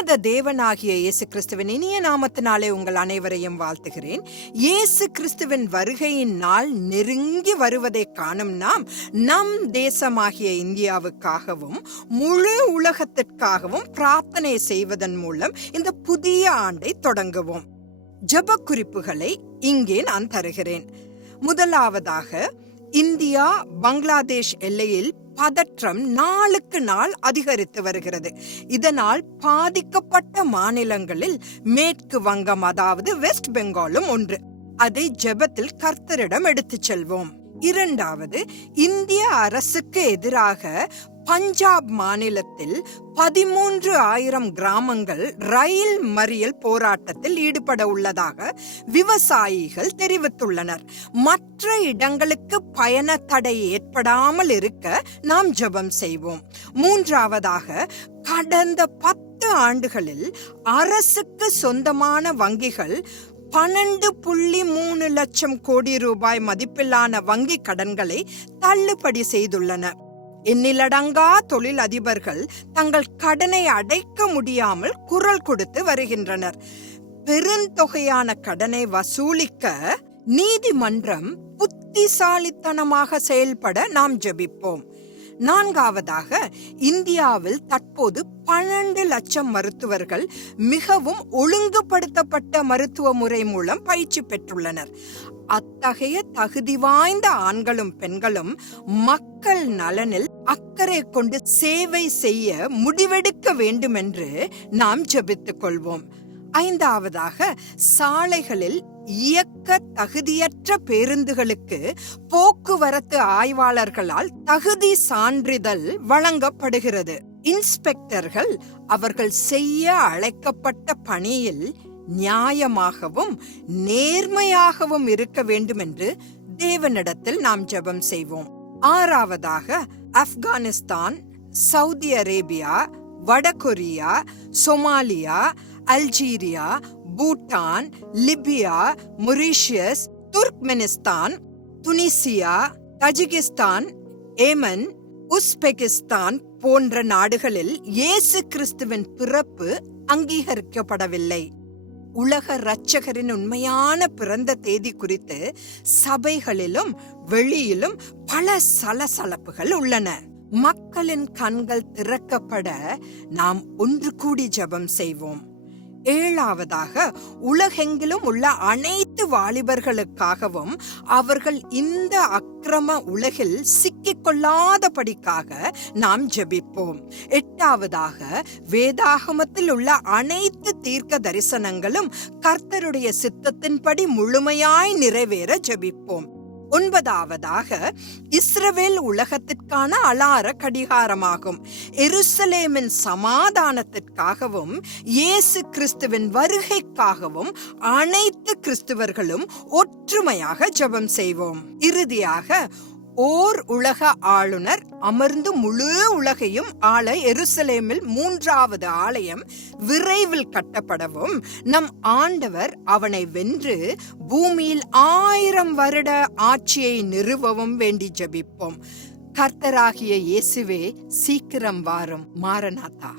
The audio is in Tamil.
உன்னத தேவனாகிய இயேசு கிறிஸ்துவின் இனிய நாமத்தினாலே உங்கள் அனைவரையும் வாழ்த்துகிறேன். இயேசு கிறிஸ்துவின் வருகையின் நாள் நெருங்கி வருவதை காணும் நாம் நம் தேசமாகிய இந்தியாவுக்காகவும் முழு உலகத்திற்காகவும் பிரார்த்தனை செய்வதன் மூலம் இந்த புதிய ஆண்டை தொடங்குவோம். ஜெப குறிப்புகளை இங்கே நான் தருகிறேன். முதலாவதாக இந்தியா பங்களாதேஷ் எல்லையில் பதற்றம் நாளுக்கு நாள் அதிகரித்து வருகிறது. இதனால் பாதிக்கப்பட்ட மாநிலங்களில் மேற்கு வங்கம் அதாவது வெஸ்ட் பெங்காலும் ஒன்று. அதை ஜெபத்தில் கர்த்தரிடம் எடுத்துச் செல்வோம். இரண்டாவது இந்திய அரசுக்கு எதிராக பஞ்சாப் மாநிலத்தில் பதிமூன்று ஆயிரம் கிராமங்கள் ரயில் மறியல் போராட்டத்தில் ஈடுபட உள்ளதாக விவசாயிகள் தெரிவித்துள்ளனர். மற்ற இடங்களுக்கு பயண தடை ஏற்படாமல் இருக்க நாம் ஜெபம் செய்வோம். மூன்றாவதாக கடந்த பத்து ஆண்டுகளில் அரசுக்கு சொந்தமான வங்கிகள் பன்னெண்டு புள்ளி மூணு லட்சம் கோடி ரூபாய் மதிப்பிலான வங்கி கடன்களை தள்ளுபடி செய்துள்ளன. எண்ணிலடங்கா தொழில் அதிபர்கள் தங்கள் கடனை அடைக்க முடியாமல் குரல் கொடுத்து வருகின்றனர். பெருந்தொகையான கடனை வசூலிக்க நீதிமன்றம் புத்திசாலித்தனமாக செயல்பட நாம் ஜெபிப்போம். நான்காவதாக இந்தியாவில் தற்போது பன்னெண்டு லட்சம் மருத்துவர்கள் மிகவும் ஒழுங்குபடுத்தப்பட்ட மருத்துவ முறை மூலம் பயிற்சி பெற்றுள்ளனர். அத்தகைய தகுதி வாய்ந்த ஆண்களும் பெண்களும் மக்கள் நலனில் அக்கறை கொண்டு சேவை செய்ய முடிவெடுக்க வேண்டும் என்று நாம் ஜெபித்துக் கொள்வோம். ஐந்தாவதாக சாலைகளில் இயக்க தகுதியற்ற பேருந்துகளுக்கு போக்குவரத்து ஆய்வாளர்களால் தகுதி சான்றிதழ் வழங்கப்படுகிறது. இன்ஸ்பெக்டர்கள் அவர்கள் செய்ய அழைக்கப்பட்ட பணியில் நியாயமாகவும் நேர்மையாகவும் இருக்க வேண்டும் என்று தேவனிடத்தில் நாம் ஜெபம் செய்வோம். ஆறாவதாக ஆப்கானிஸ்தான் சவுதி அரேபியா வடகொரியா Somalia Algeria Bhutan Libya Mauritius Turkmenistan Tunisia Tajikistan Yemen Uzbekistan போன்ற நாடுகளில் இயேசு கிறிஸ்துவின் பிறப்பு அங்கீகரிக்கப்படவில்லை. உலக இரட்சகரின் உண்மையான பிறந்த தேதி குறித்து சபைகளிலும் வெளியிலும் பல சலசலப்புகள் உள்ளன. மக்களின் கண்கள் திறக்கப்பட நாம் ஒன்று கூடி ஜெபம் செய்வோம். ஏழாவதாக உலகெங்கிலும் உள்ள அனைத்து வாலிபர்களுக்காகவும் அவர்கள் இந்த அக்கிரம உலகில் சிக்கிக் கொள்ளாதபடிக்காக நாம் ஜெபிப்போம். எட்டாவதாக வேதாகமத்தில் உள்ள அனைத்து தீர்க்க தரிசனங்களும் கர்த்தருடைய சித்தத்தின்படி முழுமையாய் நிறைவேற ஜெபிப்போம். ஒன்பதாவதாக இஸ்ரவேல் உலகத்திற்கான அலார கடிகாரமாகும். எருசலேமின் சமாதானத்திற்காகவும் இயேசு கிறிஸ்துவின் வருகைக்காகவும் அனைத்து கிறிஸ்துவர்களும் ஒற்றுமையாக ஜெபம் செய்வோம். இறுதியாக ஓர் உலக ஆளுநர் அமர்ந்து முழு உலகையும் ஆள எருசலேமில் மூன்றாவது ஆலயம் விரைவில் கட்டப்படவும் நம் ஆண்டவர் அவனை வென்று பூமியில் ஆயிரம் வருட ஆட்சியை நிறுவவும் வேண்டி ஜபிப்போம். கர்த்தராகிய இயேசுவே சீக்கிரம் வாரும். மாரநாதா.